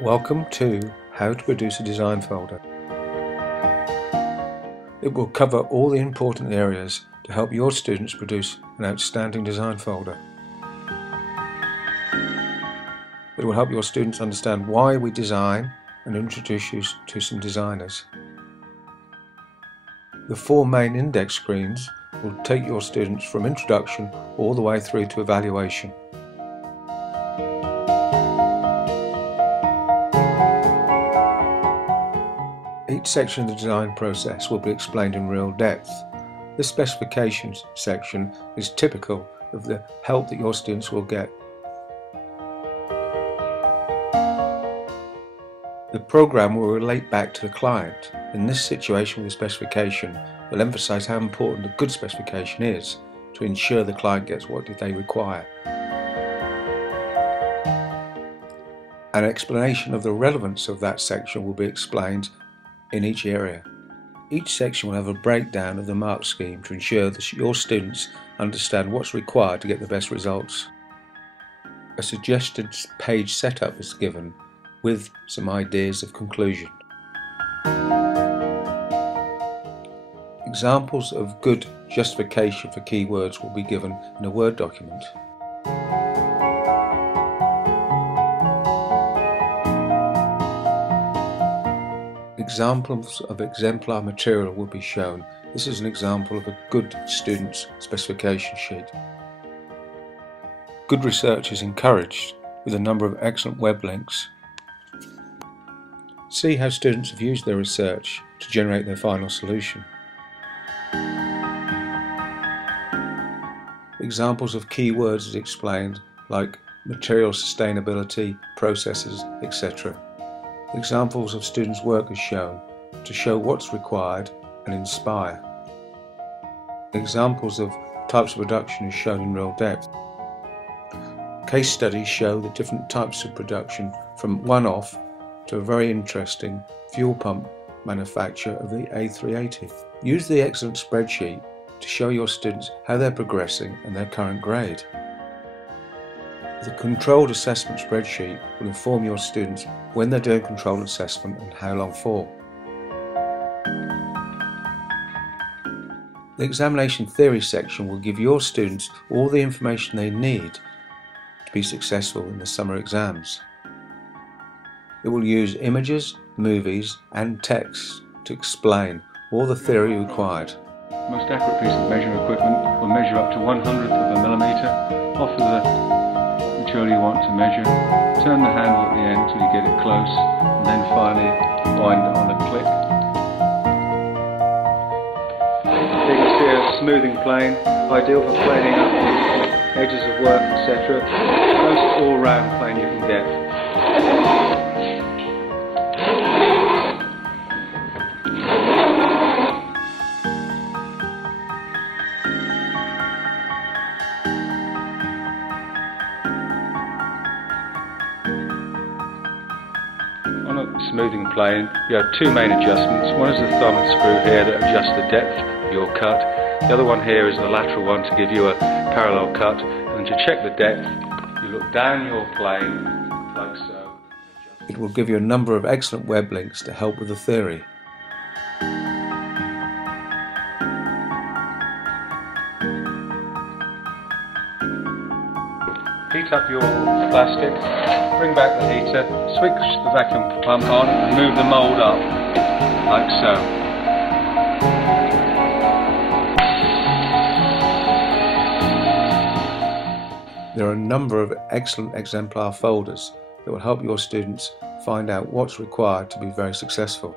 Welcome to How to Produce a Design Folder. It will cover all the important areas to help your students produce an outstanding design folder. It will help your students understand why we design and introduce you to some designers. The 4 main index screens will take your students from introduction all the way through to evaluation. Each section of the design process will be explained in real depth. This specifications section is typical of the help that your students will get. The program will relate back to the client. In this situation with the specification, we'll emphasize how important a good specification is to ensure the client gets what they require. An explanation of the relevance of that section will be explained in each area. Each section will have a breakdown of the mark scheme to ensure that your students understand what's required to get the best results. A suggested page setup is given with some ideas of conclusion. Examples of good justification for keywords will be given in a Word document. Examples of exemplar material will be shown. This is an example of a good student's specification sheet. Good research is encouraged with a number of excellent web links. See how students have used their research to generate their final solution. Examples of keywords is explained, like material sustainability, processes, etc. Examples of students' work is shown to show what's required and inspire. Examples of types of production is shown in real depth. Case studies show the different types of production, from one-off to a very interesting fuel pump manufacture of the A380. Use the excellent spreadsheet to show your students how they're progressing and their current grade. The controlled assessment spreadsheet will inform your students when they're doing controlled assessment and how long for. The examination theory section will give your students all the information they need to be successful in the summer exams. It will use images, movies and text to explain all the theory required. The most accurate piece of measuring equipment will measure up to 1/100th of a millimetre. Offer the material you want to measure, turn the handle at the end until you get it close, and then finally wind it on the click. You can see a smoothing plane, ideal for planing up edges of work, etc. Most all-round plane you can get. On a smoothing plane, you have 2 main adjustments. One is the thumb screw here that adjusts the depth of your cut. The other one here is the lateral one to give you a parallel cut. And to check the depth, you look down your plane like so. It will give you a number of excellent web links to help with the theory. Heat up your plastic, bring back the heater, switch the vacuum pump on and move the mould up, like so. There are a number of excellent exemplar folders that will help your students find out what's required to be very successful.